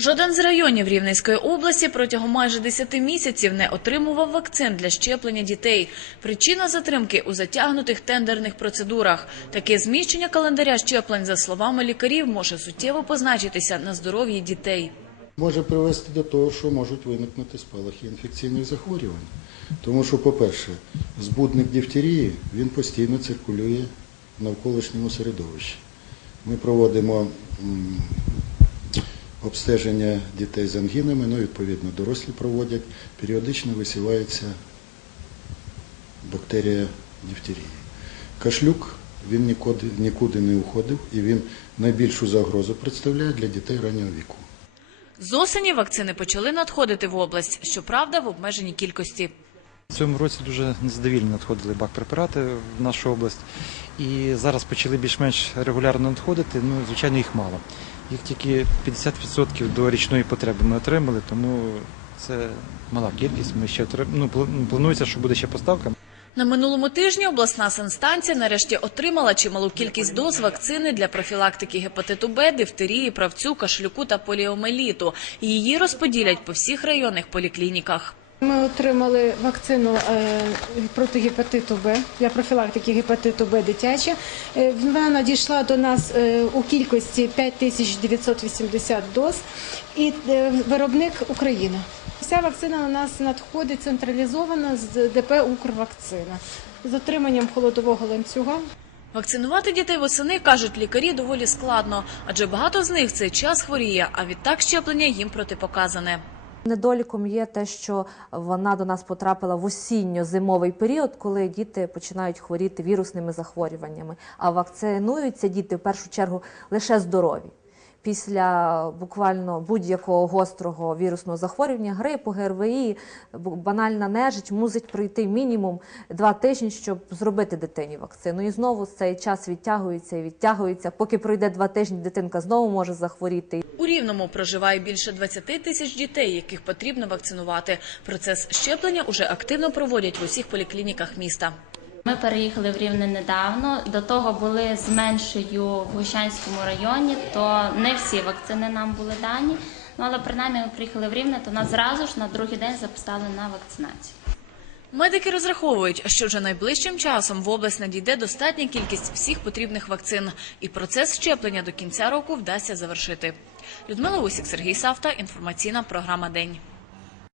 Жоден з районів Рівненської області протягом майже 10 місяців не отримував вакцин для щеплення дітей. Причина затримки у затягнутих тендерних процедурах. Таке зміщення календаря щеплень, за словами лікарів, може суттєво позначитися на здоров'ї дітей. може привести до того, що можуть виникнути спалахи інфекційних захворювань. Тому що, по-перше, збудник дифтерії він постійно циркулює в навколишньому середовищі. Ми проводимо обстеження дітей з ангінами, ну, відповідно, дорослі проводять, періодично висівається бактерія дифтерії. Кашлюк він нікуди, нікуди не уходив і він найбільшу загрозу представляє для дітей раннього віку. З осені вакцини почали надходити в область, щоправда, в обмеженій кількості. В цьому році дуже незадовільно надходили бак-препарати в нашу область. І зараз почали більш-менш регулярно надходити. Ну, звичайно, їх мало. Їх тільки 50% до річної потреби ми отримали, тому це мала кількість. Ми ще ну, планується, що буде ще поставка. На минулому тижні обласна санстанція нарешті отримала чималу кількість доз вакцини для профілактики гепатиту Б, дифтерії, правцю, кашлюку та поліомеліту. Її розподілять по всіх районних поліклініках. Ми отримали вакцину е, проти гепатиту Б для профілактики гепатиту Б дитяча. Е, Вона надійшла до нас е, у кількості 5980 доз і виробник Україна. Вся вакцина у нас надходить централізовано з ДП Укрвакцина з отриманням холодового ланцюга. Вакцинувати дітей восени, кажуть лікарі, доволі складно, адже багато з них цей час хворіє, а відтак щеплення їм протипоказане. Недоліком є те, що вона до нас потрапила в осінньо-зимовий період, коли діти починають хворіти вірусними захворюваннями. А вакцинуються діти в першу чергу лише здорові. Після буквально будь-якого гострого вірусного захворювання, грипу, ГРВІ, банальна нежить мусить пройти мінімум два тижні, щоб зробити дитині вакцину. І знову цей час відтягується і відтягується. Поки пройде два тижні, дитинка знову може захворіти. У Рівному проживає більше 20 тисяч дітей, яких потрібно вакцинувати. Процес щеплення уже активно проводять в усіх поліклініках міста. Ми переїхали в Рівне недавно. До того були з меншою в Гущанському районі, то не всі вакцини нам були дані. Ну але принаймні ми приїхали в Рівне, то нас зразу ж на другий день записали на вакцинацію. Медики розраховують, що вже найближчим часом в область надійде достатня кількість всіх потрібних вакцин, і процес щеплення до кінця року вдасться завершити. Людмила Усік, Сергій Савта, інформаційна програма День.